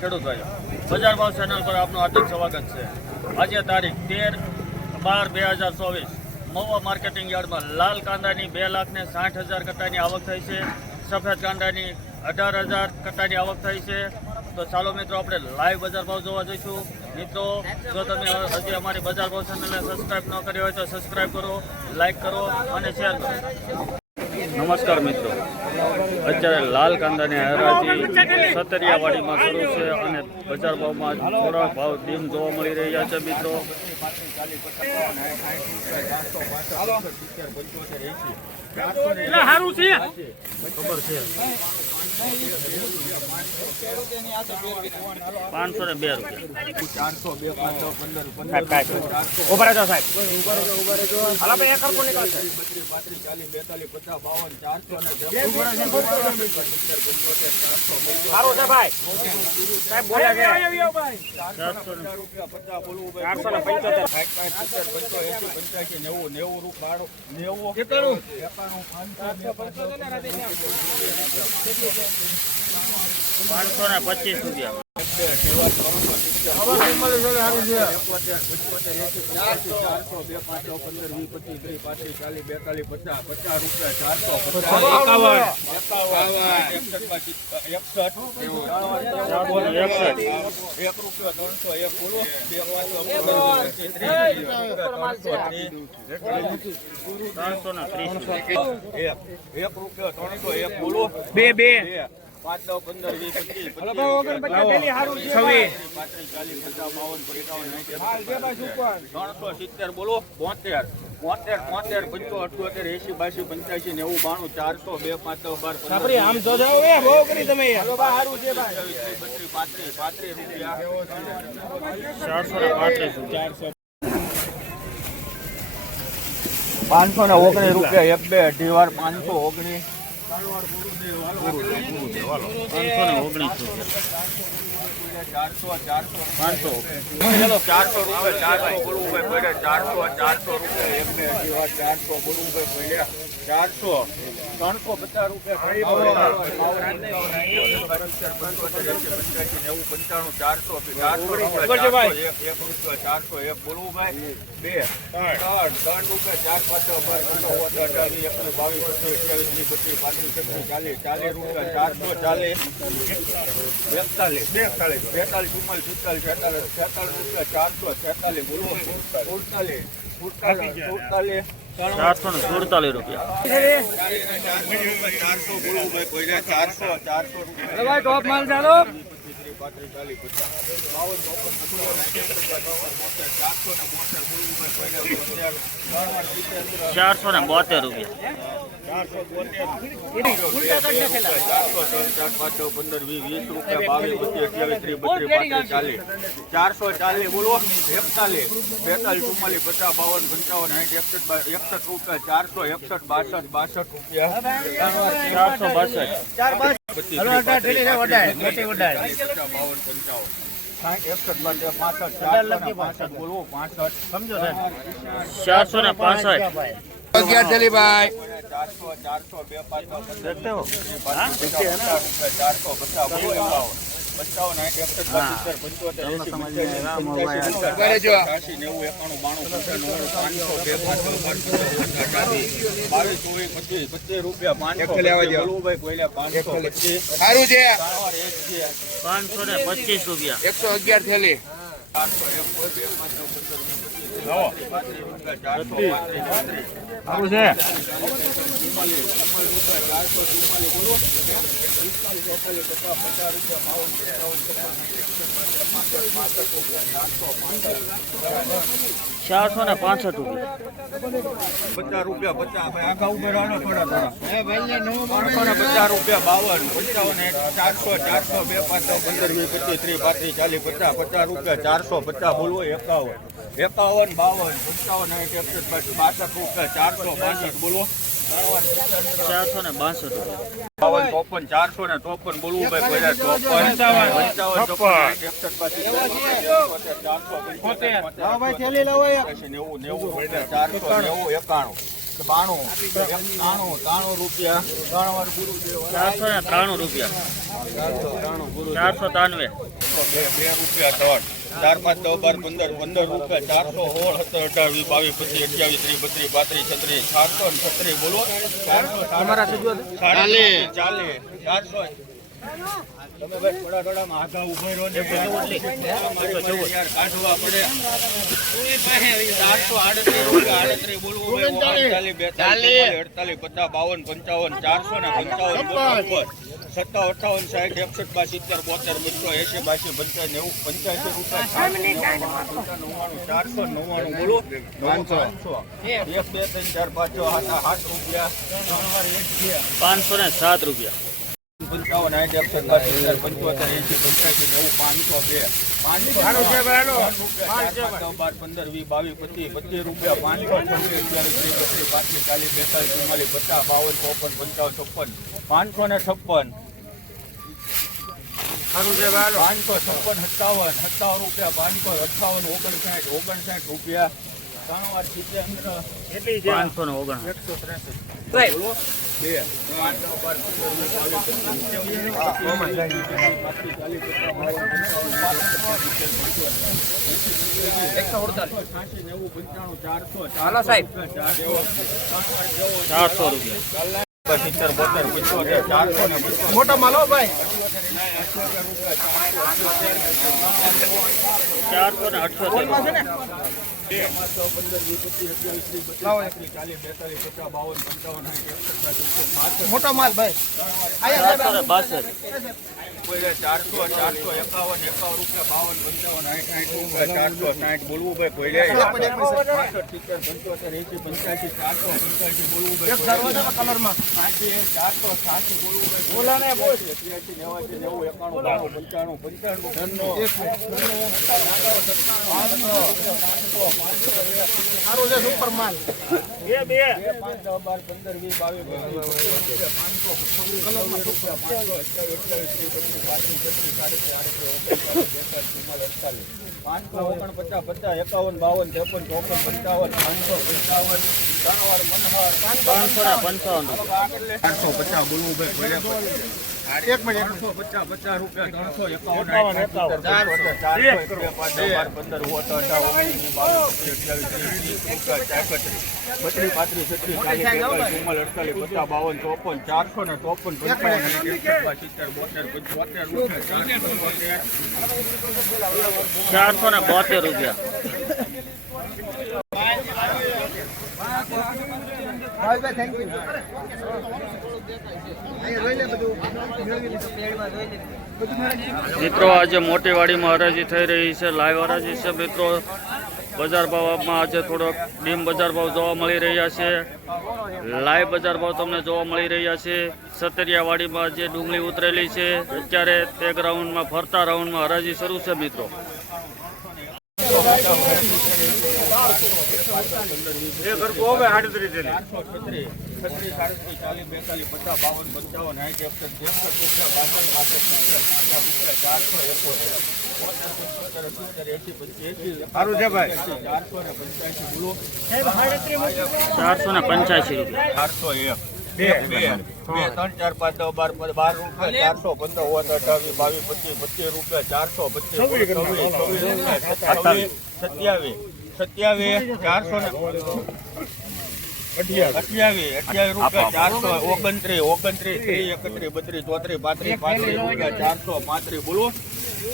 ખેડૂત ભાઈઓ, બજાર ભાવ ચેનલ પર આપનું હાર્દિક સ્વાગત છે। આજે તારીખ 13/12/2024 મહુવા માર્કેટિંગ યાર્ડમાં લાલ કાંદાની 2,60,000 કટ્ટાની આવક થઈ છે। સફેદ કાંદાની 18,000 કટ્ટાની આવક થઈ છે। તો ચાલો મિત્રો આપણે લાઈવ બજાર ભાવ જોવા જઈશું। મિત્રો જો તમે હજી અમારી બજાર ભાવ ચેનલને સબસ્ક્રાઈબ ન કરી હોય તો સબસ્ક્રાઈબ કરો, લાઈક કરો અને શેર કરો। નમસ્કાર મિત્રો, અત્યારે લાલ કાંદાની હરાજી સતરિયાવાડીમાં શરૂ છે અને બજાર ભાવમાં થોડા ભાવ ધીમ જોવા મળી રહ્યા છે। મિત્રો ખબર છે 502 રૂપિયા। 370 બોલો 72 75 78 80 82 85 90 92 400 2 5 12 આમ જો જાવ એ બહુ કરી તમે સારું છે ભાઈ 35 રૂપિયા 435 519 રૂપિયા 1 2 અઢી વાર 519 બોલો 41 42 44 થેલી 465 રૂપિયા 50 આખા ઉપર આનો થોડા 50 રૂપિયા 52 55 400 2 5 15 20 25 30 35 40 50 રૂપિયા 450 બોલવો 51 52 55 60 બોલવો 462 453 બોલવું ભાઈ 491 92 93 રૂપિયા 493 રૂપિયા 493 2 રૂપિયા 3 4 5 10 12 15 રૂપિયા 416 17 18 20 25 28 30 32 33 736 બોલો તમારા સજ્જો 40 400 તમે ભાઈ થોડા આગા ઉભા રહો ને યાર કાઢવા પડે 438 રૂપિયા 38 બોલવું 40 42 50 52 55 455 57 58 60 61 62 70 72 80 82 85 રૂપિયા 499 બોલો 500 1 2 3 4 5 6 7 રૂપિયા 507 રૂપિયા 55 60 75 80 85 90 500 રૂપિયા 556 રૂપિયા 400 રૂપિયા મોટા માલો ભાઈ 458 મોટો માલ ભાઈ 462 400 51 રૂપિયા 52 55 બોલવું ભાઈ કોઈ 485 સુપર માલ 2 એક મિનિટ 450 રૂપિયા 472 રૂપિયા મિત્રો આજે મોટી વાડીમાં હરાજી થઈ રહી છે, લાઈવ હરાજી છે મિત્રો. બજાર ભાવમાં આજે થોડોક ડીમ બજાર ભાવ જોવા મળી રહ્યા છે. લાઈવ બજાર ભાવ તમને જોવા મળી રહ્યા છે. સતરિયા વાડીમાં જે ડુંગળી ઉતરેલી છે અત્યારે તે ગ્રાઉન્ડમાં ફરતા રાઉન્ડમાં હરાજી શરૂ છે મિત્રો. સારું છે ભાઈ 485 રૂપિયા 401 2 3 4 5 10 12 રૂપિયા 415 28 રૂપિયા 425 27 429 રૂપિયા 429 31 32 રૂપિયા 435 બોલો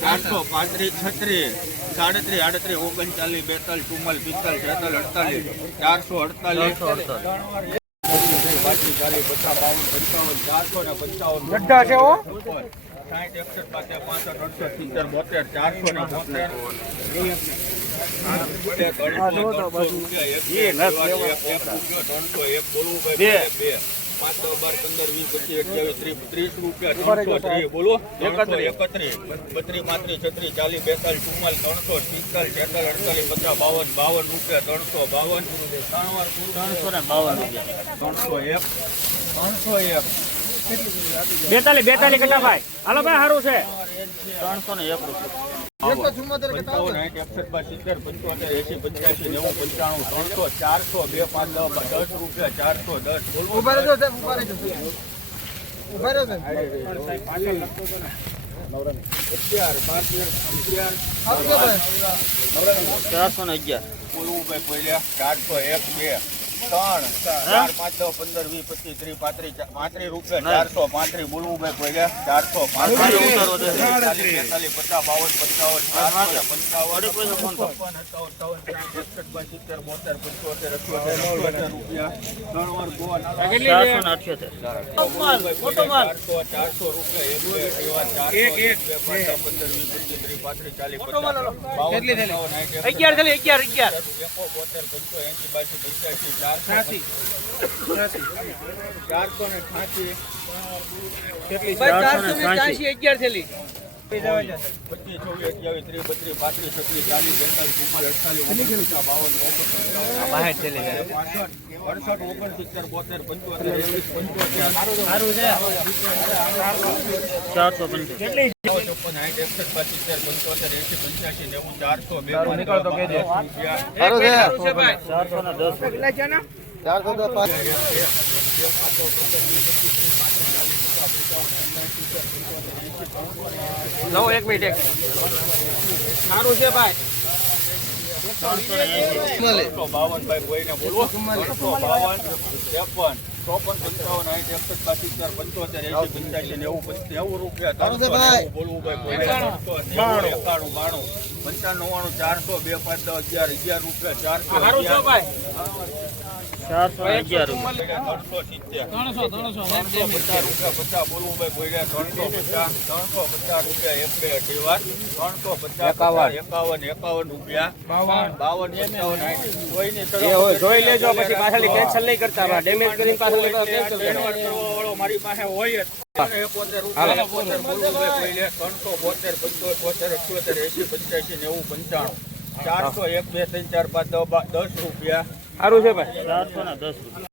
435 36 37 38 39 42 44 448 ગઢા છે હો 60 61 62 63 64 440 બોલો 31 32 33 36 40 42 46 47 48 49 50 52 રૂપિયા 301 42 કટા ભાઈ. હાલો ભાઈ સારું છે 301 રૂપિયા. 55, 60, 70, 75, 80, 85, 90, 95, 300, 400, 2, 5, 10 રૂપિયા 410. ઉભા રહેજો સાહેબ, ઉભા રહેજો. ઉભા રહ્યો સાહેબ. 11, 12, 11, આવજો ભાઈ. 411. બોલવું ભાઈ પહેલા 401, 2, 3, 4, 5, 10, 15, 20, 25, 30, 35 રૂપિયા 435. બોલવું ભાઈ પહેલા 435, 40, 50, 52, 55, રૂપિયા 3 વાર ગોળ 478. 400 રૂપિયા 1, 2, 15, 20, 25, 30, 35, 40, 50, 52, 488, 11 થેલી. 25, 24, 28, 30, 32, 33, 34, 45, 46, 47, લાવો 1 મિનિટ. સારું છે ભાઈ. 52 ભાઈ કોઈને બોલો 52, 53, 54, 55, 60, 70, 75, 80, 85, 90, રૂપિયા 300. બોલવું ભાઈ કોઈને 91, 92, 95, 400, 2, 5, 10, 11 રૂપિયા 400. સારું છે ભાઈ. 411 રૂપિયા. 350 રૂપિયા 50. બોલવું ભાઈ કોઈને 350, 350 રૂપિયા 1, 2, 2 વાર 350, 51 રૂપિયા 52, 51, કોઈની તરફ જોઈ લેજો પછી પાછળથી કેન્સલ નહીં કરતા. ડેમેજ કરીને પાછળ કેન્સલ વાળો મારી પાસે હોય જ. 71 રૂપિયા 71. બોલવું ભાઈ કોઈને 372, 75, 78, 80, 85, 90, 95, 400, 1, 2, 3, 4, 5, 10 રૂપિયા. સારું છે ભાઈ. 410 રૂપિયા.